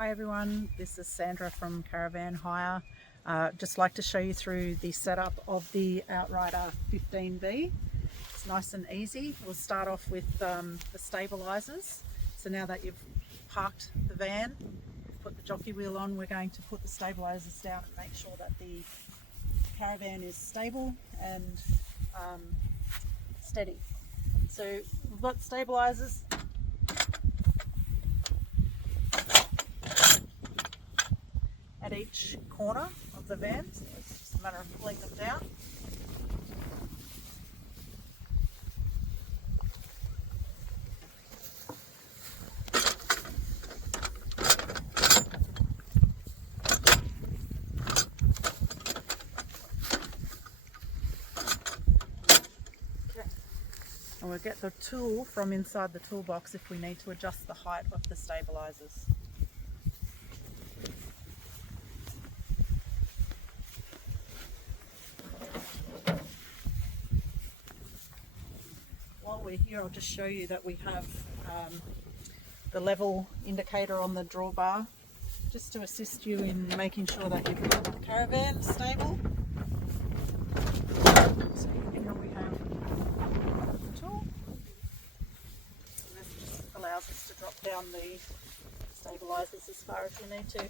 Hi everyone, this is Sandra from Caravan Hire. Just like to show you through the setup of the Outrider 15B. It's nice and easy. We'll start off with the stabilizers. So now that you've parked the van, put the jockey wheel on, we're going to put the stabilizers down and make sure that the Caravan is stable and steady. So we've got stabilizers at each corner of the van, so it's just a matter of pulling them down. Okay. And we'll get the tool from inside the toolbox if we need to adjust the height of the stabilizers. While we're here, I'll just show you that we have the level indicator on the drawbar, just to assist you in making sure that you've got the Caravan stable. So here we have the tool. And this just allows us to drop down the stabilizers as far as you need to.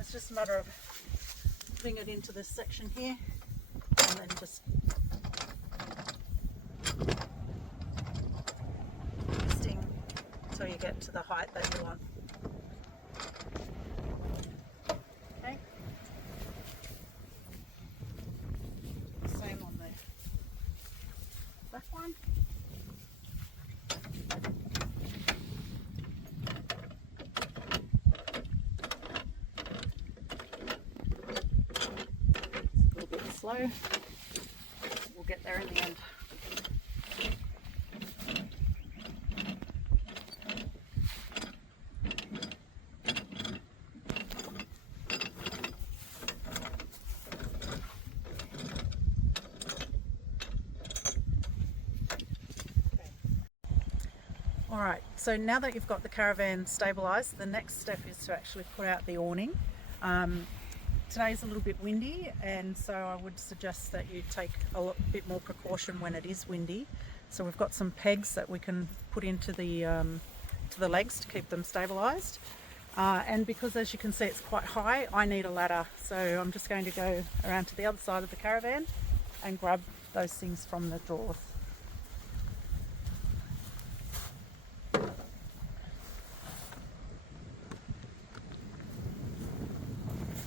It's just a matter of putting it into this section here and then just until you get to the height that you want. Okay. Same on the back one. It's a little bit slow. We'll get there in the end. Alright, so now that you've got the Caravan stabilised, the next step is to actually put out the awning. Today's a little bit windy, and so I would suggest that you take a bit more precaution when it is windy. So we've got some pegs that we can put into the legs to keep them stabilised. And because, as you can see, it's quite high, I need a ladder. So I'm just going to go around to the other side of the Caravan and grab those things from the drawers.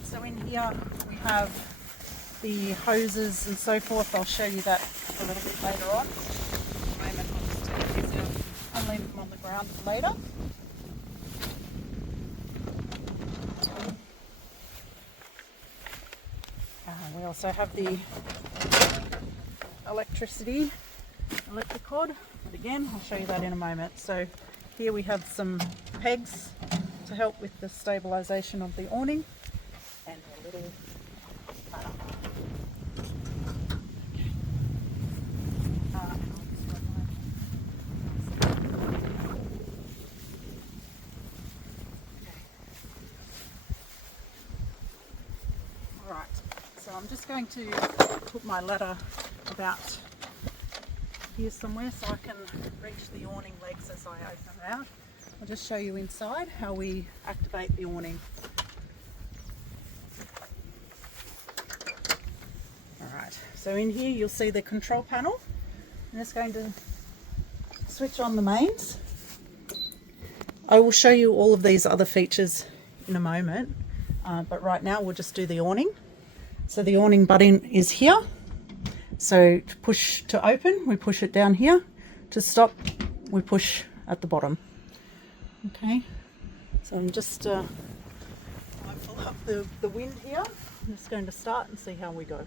So in here we have the hoses and so forth. I'll show you that a little bit later on. At the moment I'll just take these out and leave them on the ground for later. We also have the electric cord, but again I'll show you that in a moment. So here we have some pegs to help with the stabilisation of the awning. And a little ladder. Alright, so I'm just going to put my ladder about here somewhere so I can reach the awning legs as I open it out. I'll just show you inside how we activate the awning. Alright, so in here you'll see the control panel. I'm just going to switch on the mains. I will show you all of these other features in a moment, but right now we'll just do the awning. So the awning button is here. So to push to open, we push it down here. To stop, we push at the bottom. Okay, so I'm just mindful of the wind here. I'm just going to start and see how we go.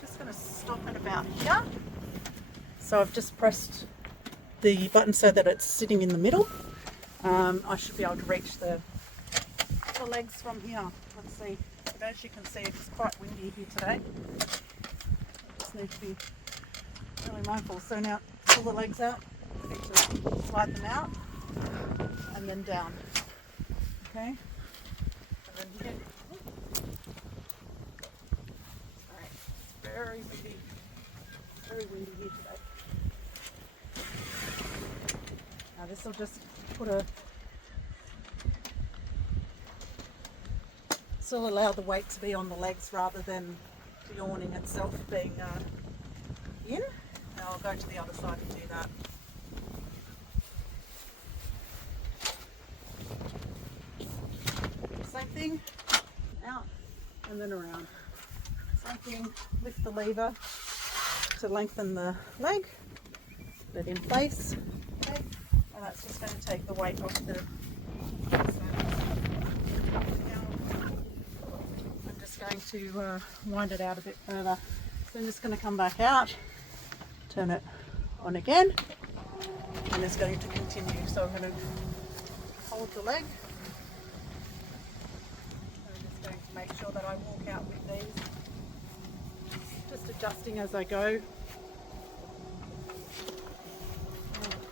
Just going to stop at about here. So I've just pressed the button so that it's sitting in the middle. I should be able to reach the legs from here. Let's see. But as you can see, it's quite windy here today. I just need to be really mindful. So now pull the legs out. I need to slide them out and then down. Okay. And then here. Alright. Very windy. Very windy here today. Now this will just put a still allow the weight to be on the legs rather than the awning itself being in. And I'll go to the other side and do that. Same thing, out and then around. Same thing, lift the lever to lengthen the leg, put it in place, okay, and that's just going to take the weight off the going to wind it out a bit further. So I'm just going to come back out, turn it on again, and it's going to continue. So I'm going to hold the leg. I'm just going to make sure that I walk out with these, just adjusting as I go.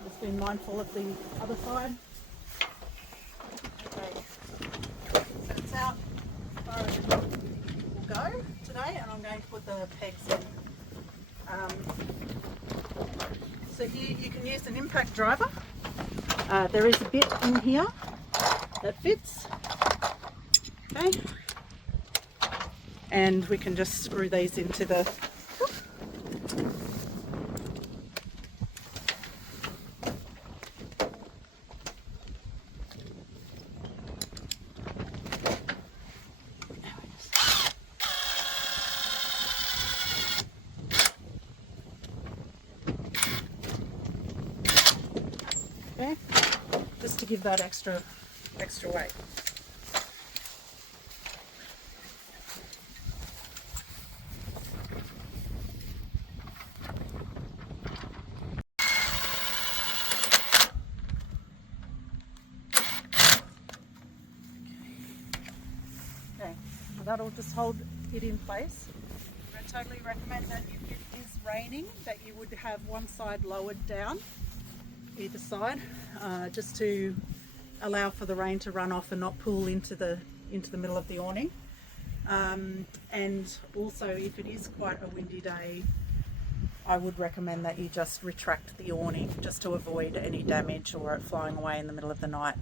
Just being mindful of the other side. Okay, so it's out as far as it will go today, and I'm going to put the pegs in. So here you can use an impact driver. There is a bit in here that fits. Okay, and we can just screw these into the okay, just to give that extra weight. Okay, so that'll just hold it in place. I totally recommend that if it is raining, that you would have one side lowered down, either side, just to allow for the rain to run off and not pool into the middle of the awning. And also, if it is quite a windy day, I would recommend that you just retract the awning just to avoid any damage or it flying away in the middle of the night.